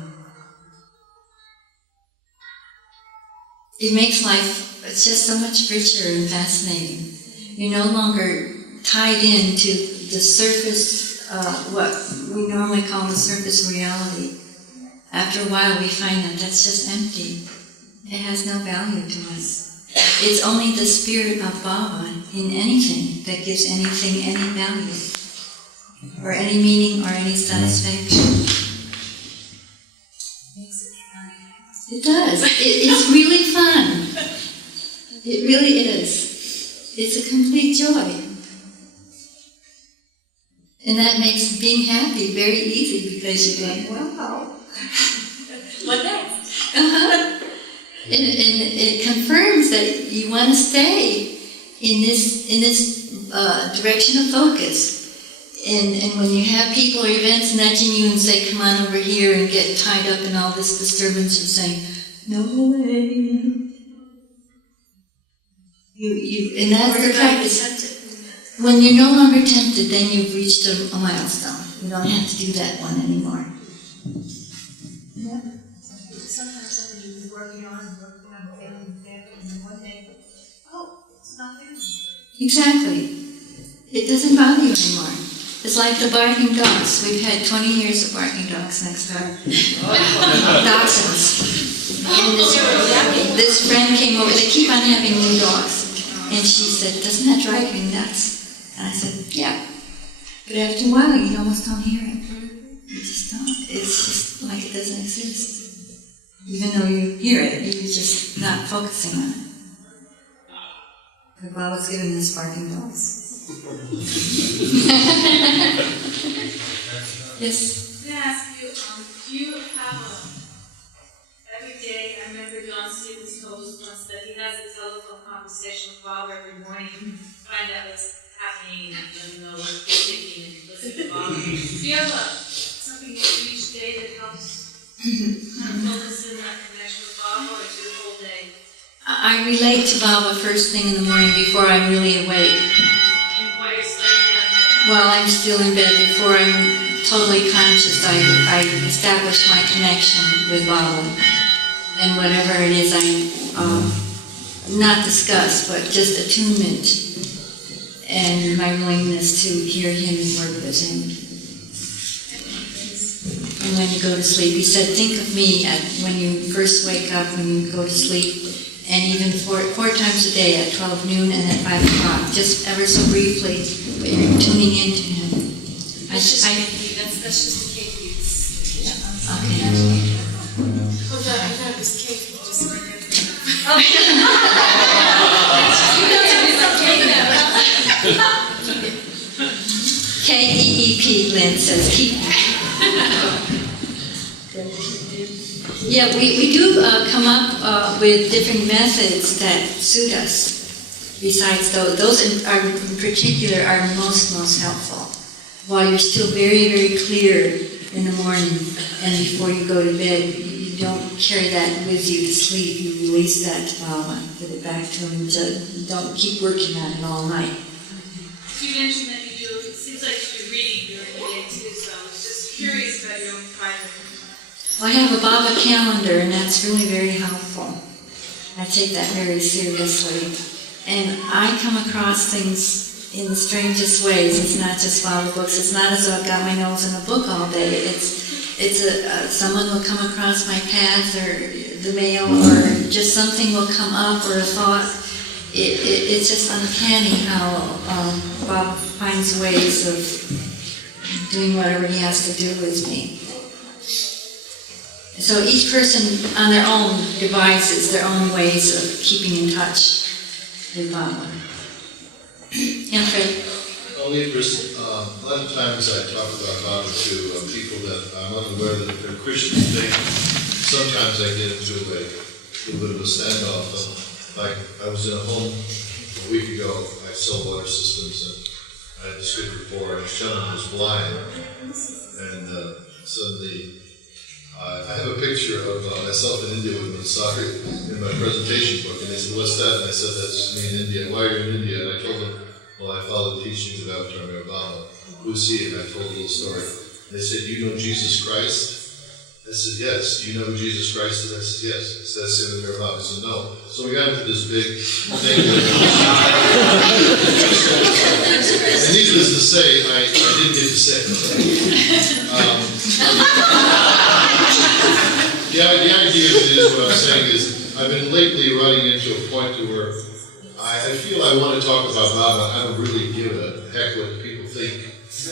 It makes life, it's just so much richer and fascinating. You're no longer tied into the surface, what we normally call the surface reality. After a while we find that that's just empty. It has no value to us. It's only the spirit of Baba in anything that gives anything any value, or any meaning, or any satisfaction. It does. It's really fun. It really is. It's a complete joy. And that makes being happy very easy, because you're like, wow. What next? And it confirms that you want to stay in this direction of focus. And when you have people or events nudging you and say, come on over here, and get tied up in all this disturbance, you're saying, no way. And that's the practice. When you're no longer tempted, then you've reached a milestone. You don't have to do that one anymore. Yeah. Sometimes something you've been working on, and then one day, oh, it's not there. Exactly. It doesn't bother you anymore. It's like the barking dogs. We've had 20 years of barking dogs next door. Dachshunds. And this friend came over. They keep on having new dogs. And she said, doesn't that drive you nuts? And I said, yeah. But after a while, you almost don't hear it. You just don't. It's just like it doesn't exist. Even though you hear it, you're just not focusing on it. But Baba's giving the sparking bells. Yes? Can I ask you, do you have every day, I remember John Stevens told us once that he has a telephone conversation with Bob every morning to find out what's happening and know what he's thinking and listen to Bob. Do you have something you do each day that helps kind of focus in that connection with Bob, or is it the whole day? I relate to Baba first thing in the morning before I'm really awake. And while you're studying that? While I'm still in bed, before I'm totally conscious, I establish my connection with Baba. And whatever it is, I not discuss, but just attunement and my willingness to hear him and work with him. And when you go to sleep, he said, think of me when you first wake up, when you go to sleep, and even four times a day at 12 noon and at 5 o'clock, just ever so briefly, but you're tuning into him. That's just the cake beats. Yeah. Okay. I thought it was cake. Just right there. K-E-E-P, Lynn says, keep. Yeah, we do come up with different methods that suit us. Besides those in particular are most helpful. While you're still very, very clear in the morning and before you go to bed, you don't carry that with you to sleep. You release that to Baba, give it back to him. Don't keep working on it all night. You mentioned that you do, it seems like you do reading during the day too, so I was just curious about your own private. Well, I have a Baba calendar, and that's really very helpful. I take that very seriously. And I come across things in the strangest ways. It's not just Baba books. It's not as though I've got my nose in a book all day. Someone will come across my path, or the mail, or just something will come up, or a thought. It's just uncanny how Baba finds ways of doing whatever he has to do with me. So each person on their own devises their own ways of keeping in touch with Baba. Yeah, Fred? Well, Leatrice, a lot of times I talk about Baba to people that I'm unaware that they're Christians. Sometimes I get into a little bit of a standoff. Like I was in a home a week ago. I sell water systems, and I had this good rapport. And Shannon was blind, and suddenly I have a picture of myself in India with Masari in my presentation book, and they said, "What's that?" And I said, "That's me in India." "Why are you in India?" And I told them, "Well, I follow the teachings of Avatar Obama. Who's he?" And I told a little story. And they said, "Do you know Jesus Christ?" I said, "Yes." "Do you know who Jesus Christ is?" I said, "Yes." I said, "That's Avatar Obama." I said, "No." So we got into this big thing. And needless to say, I didn't get to say it. The idea of it is, what I'm saying is, I've been lately running into a point to where I feel I want to talk about Baba. I don't really give a heck what people think.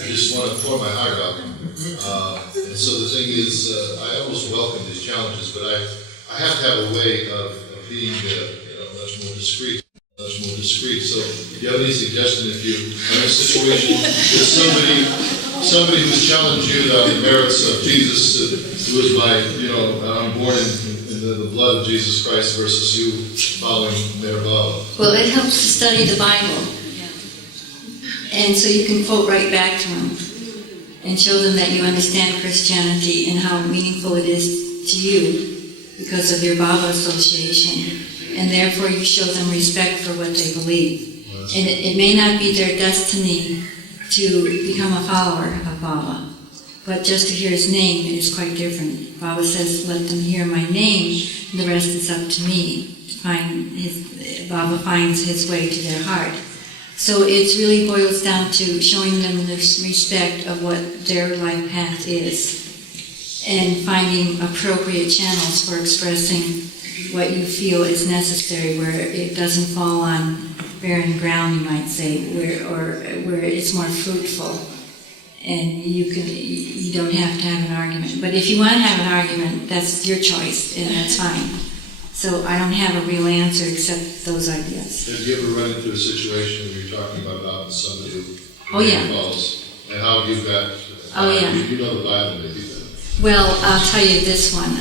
I just want to pour my heart out. And so the thing is, I almost welcome these challenges, but I have to have a way of being much more discreet. So if you have any suggestion, if you are in a situation with somebody who's challenged you about the merits of Jesus, who is I'm born in the blood of Jesus Christ, versus you following Mera Baba. Well, it helps to study the Bible. And so you can quote right back to them and show them that you understand Christianity and how meaningful it is to you because of your Baba association. And therefore you show them respect for what they believe. And it may not be their destiny to become a follower of Baba, but just to hear his name is quite different. Baba says, let them hear my name, and the rest is up to me. Baba finds his way to their heart. So it really boils down to showing them the respect of what their life path is, and finding appropriate channels for expressing what you feel is necessary, where it doesn't fall on barren ground, you might say, where it's more fruitful. and you don't have to have an argument. But if you want to have an argument, that's your choice, and that's fine. So I don't have a real answer except those ideas. Have you ever run into a situation where you're talking about somebody who falls, and how have you got? You know the Bible, maybe. Well, I'll tell you this one.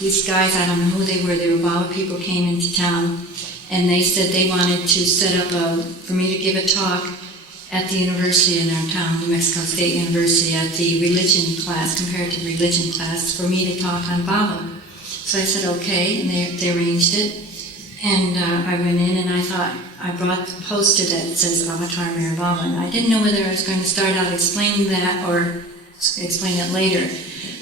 These guys, I don't know who they were. They were Baba people, came into town, and they said they wanted to set up for me to give a talk at the university in our town, New Mexico State University, at the religion class, comparative religion class, for me to talk on Baba. So I said, okay, and they arranged it. And I went in and I thought, I brought the poster that says Avatar Mayor Baba, and I didn't know whether I was going to start out explaining that or explain it later.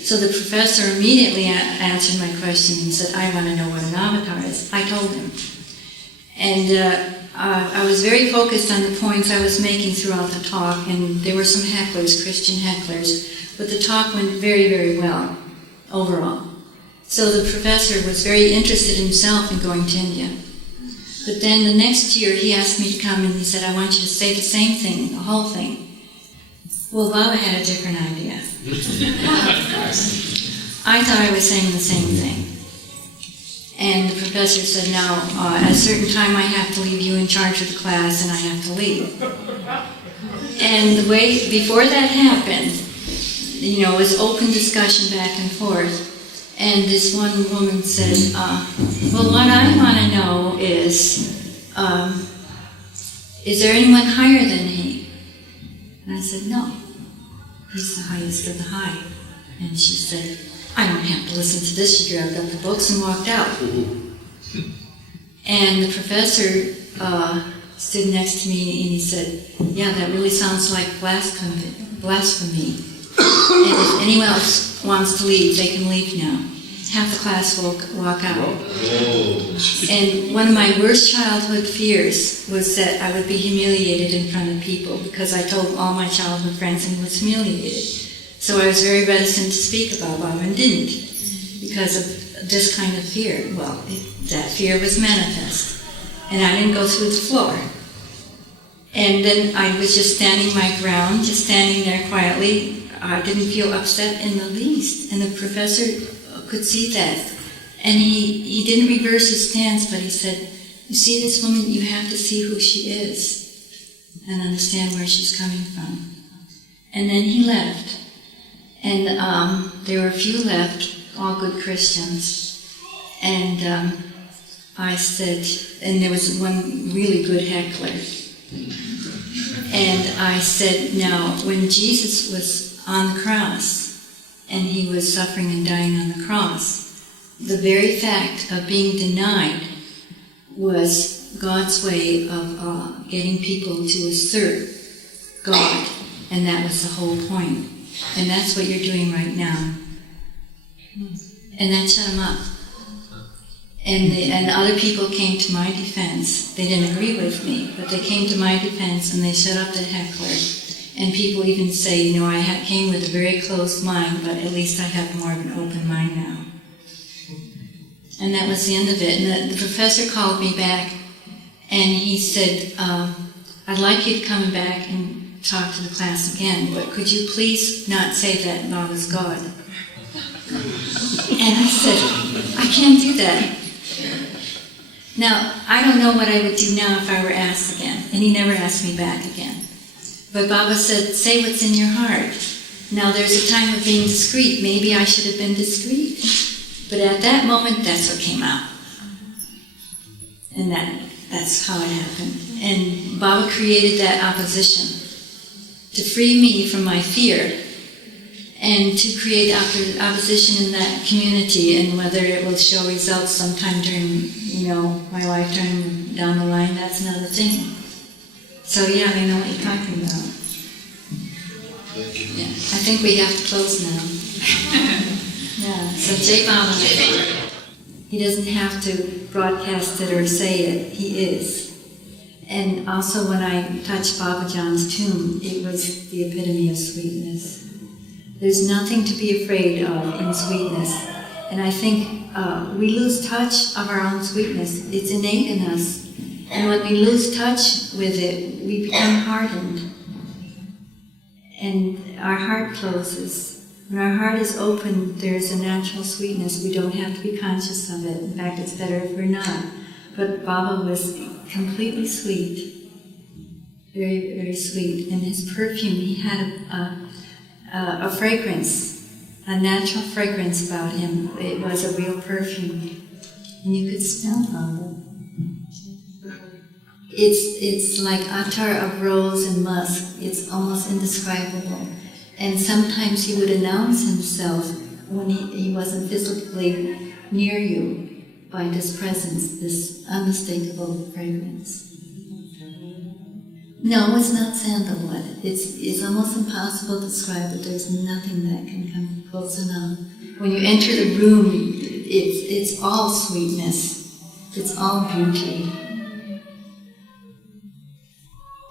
So the professor immediately answered my question and said, I want to know what an avatar is. I told him. And I was very focused on the points I was making throughout the talk, and there were some hecklers, Christian hecklers, but the talk went very, very well overall. So the professor was very interested himself in going to India. But then the next year he asked me to come and he said, I want you to say the same thing, the whole thing. Well, Baba had a different idea. I thought I was saying the same thing. And the professor said, now, at a certain time I have to leave you in charge of the class and I have to leave. And the way, before that happened, it was open discussion back and forth. And this one woman said, well, what I want to know is there anyone higher than he? And I said, no, he's the highest of the high. And she said, I don't have to listen to this. She grabbed up the books and walked out. And the professor stood next to me and he said, yeah, that really sounds like blasphemy. And if anyone else wants to leave, they can leave now. Half the class will walk out. And one of my worst childhood fears was that I would be humiliated in front of people, because I told all my childhood friends and was humiliated. So I was very reticent to speak about Baba and didn't, because of this kind of fear. Well, that fear was manifest. And I didn't go through the floor. And then I was just standing my ground, just standing there quietly. I didn't feel upset in the least. And the professor could see that. And he didn't reverse his stance, but he said, you see this woman, you have to see who she is and understand where she's coming from. And then he left. And there were a few left, all good Christians. And I said, and there was one really good heckler. And I said, now, when Jesus was on the cross, and he was suffering and dying on the cross, the very fact of being denied was God's way of getting people to assert God, and that was the whole point. And that's what you're doing right now. And that shut him up. And other people came to my defense. They didn't agree with me, but they came to my defense and they shut up the heckler. And people even say, I came with a very closed mind, but at least I have more of an open mind now. And that was the end of it. And the professor called me back, and he said, I'd like you to come back and talk to the class again, but could you please not say that Baba's God? And I said, I can't do that. Now, I don't know what I would do now if I were asked again. And he never asked me back again. But Baba said, say what's in your heart. Now, there's a time of being discreet. Maybe I should have been discreet. But at that moment, that's what came out. And that's how it happened. And Baba created that opposition to free me from my fear and to create opposition in that community, and whether it will show results sometime during, my lifetime down the line, that's another thing. So yeah, I know what you're talking about. Yeah, I think we have to close now. Yeah, so Jai Baba. He doesn't have to broadcast it or say it, he is. And also when I touched Baba Jan's tomb, it was the epitome of sweetness. There's nothing to be afraid of in sweetness. And I think we lose touch of our own sweetness. It's innate in us. And when we lose touch with it, we become hardened. and our heart closes. When our heart is open, there's a natural sweetness. We don't have to be conscious of it. In fact, it's better if we're not. But Baba was completely sweet, very, very sweet. And his perfume, he had a fragrance, a natural fragrance about him. It was a real perfume. And you could smell Baba. It's like attar of rose and musk. It's almost indescribable. And sometimes he would announce himself when he wasn't physically near you by this presence, this unmistakable fragrance. No, it's not sandalwood. It's almost impossible to describe it. There's nothing that can come close enough. When you enter the room, it's all sweetness. It's all beauty.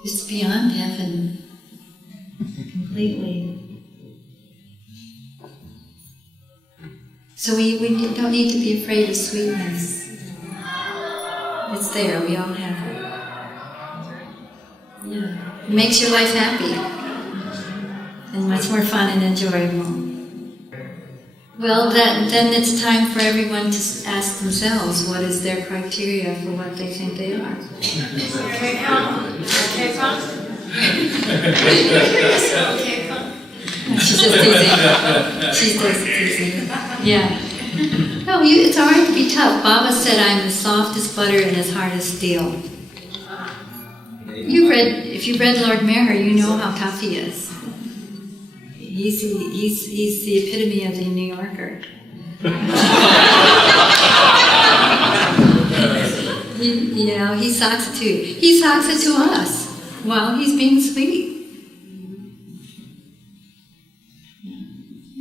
It's beyond heaven. Completely. So we don't need to be afraid of sweetness. It's there, we all have it. Yeah. It makes your life happy and much more fun and enjoyable. Well, then it's time for everyone to ask themselves what is their criteria for what they think they are. She's just teasing. She's just teasing. Yeah. No, it's all right to be tough. Baba said, "I'm as soft as butter and as hard as steel." If you've read Lord Mayor, you know how tough he is. He's the epitome of the New Yorker. He socks it too. He socks it to us while he's being sweet.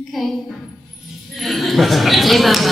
Okay. Jai Baba.